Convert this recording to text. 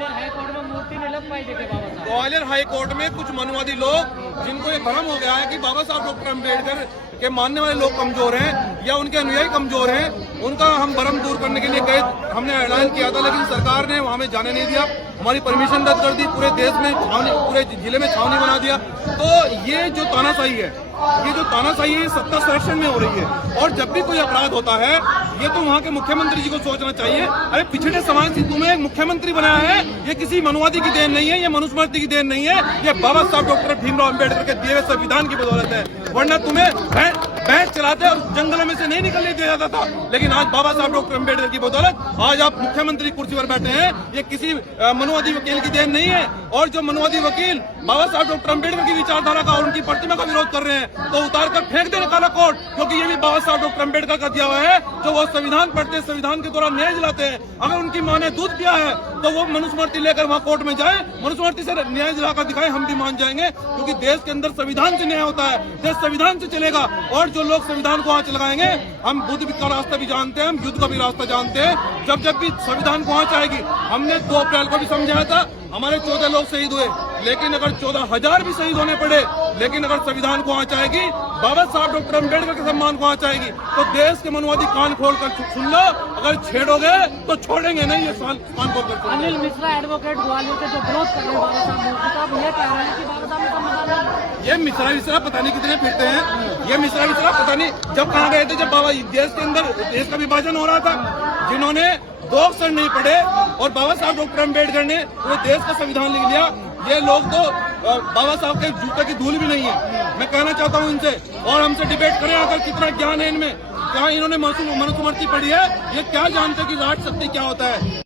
Gwalior high court में मूर्ति नहीं लग पाई देखे बाबा साहब। ग्वालियर हाई कोर्ट में कुछ मनुवादी लोग जिनको ये भ्रम हो गया है कि बाबा साहब डॉक्टर अम्बेडकर के मानने वाले लोग कमजोर हैं या उनके अनुयायी कमजोर हैं, उनका हम भ्रम दूर करने के लिए गए, हमने ऐलान किया था, लेकिन सरकार ने वहां में जाने नहीं दिया, हमारी परमिशन रद्द कर दी, पूरे देश में छावनी, पूरे जिले में छावनी बना दिया। तो ये जो तानाशाही है, ये जो तानाशाही है, सत्ता संरक्षण में हो रही है। और जब भी कोई अपराध होता है, ये तो वहाँ के मुख्यमंत्री जी को सोचना चाहिए। अरे पिछड़े समाज से तुम्हें एक मुख्यमंत्री बनाया है, ये किसी मनुवादी की देन नहीं है, ये मनुस्मृति की देन नहीं है, ये बाबा साहब डॉक्टर भीमराव अम्बेडकर के दिए हुए संविधान की बदौलत है। वरना तुम्हें भैंस चलाते और जंगलों में से नहीं निकलने दिया जाता था, लेकिन आज बाबा साहब डॉक्टर अम्बेडकर की बदौलत आज आप मुख्यमंत्री कुर्सी पर बैठे हैं। ये किसी मनुवादी वकील की देन नहीं है। और जो मनुवादी वकील बाबा साहब डॉक्टर अम्बेडकर की विचारधारा का और उनकी प्रतिमा का विरोध कर रहे हैं, तो उतार कर फेंक देना काला कोट, क्योंकि ये भी बाबा साहब डॉक्टर अम्बेडकर का दिया हुआ है। जो वो संविधान पढ़ते हैं, संविधान के दौरान न्याय दिलाते हैं, अगर उनकी मां ने दूध पिया है तो वो मनुस्मृति लेकर वहाँ कोर्ट में जाए, मनुस्मृति से न्याय दिलाकर दिखाए, हम भी मान जाएंगे। क्योंकि देश के अंदर संविधान से न्याय होता है, देश संविधान से चलेगा। और जो लोग संविधान को आंच लगाएंगे, हम बुद्ध का रास्ता भी जानते हैं, हम युद्ध का भी रास्ता जानते हैं। जब भी संविधान को आंच आएगी, हमने 2 अप्रैल को भी समझाया था, हमारे 14 लोग शहीद हुए, लेकिन अगर 14,000 भी शहीद होने पड़े, लेकिन अगर संविधान को आंच आएगी, बाबा साहब डॉक्टर अम्बेडकर के सम्मान को आंच आएगी, तो देश के मनुवादी कान खोलकर सुन लो, अगर छेड़ोगे तो छोड़ेंगे नहीं, ये कान खोलकर। अनिल मिश्रा एडवोकेट ग्वालियर के जो विरोध कर रहे हैं बाबा साहब मूर्ति का, अब ये कह रहे हैं कि बाबा साहब ने संविधान नहीं। ये मिश्रा पता नहीं कितने फिरते हैं, ये मिश्रा पता नहीं जब कहाँ गए थे, जब बाबा देश के अंदर देश का विभाजन हो रहा था, जिन्होंने 2 अक्षर नहीं पढ़े और बाबा साहब डॉक्टर अम्बेडकर ने पूरे देश का संविधान लिख लिया। ये लोग तो बाबा साहब के जूते की धूल भी नहीं है। मैं कहना चाहता हूँ इनसे, और हमसे डिबेट करें आकर, कितना ज्ञान है इनमें, क्या इन्होंने मनुस्मृति पढ़ी है, ये क्या जानते हैं कि राष्ट्र शक्ति क्या होता है।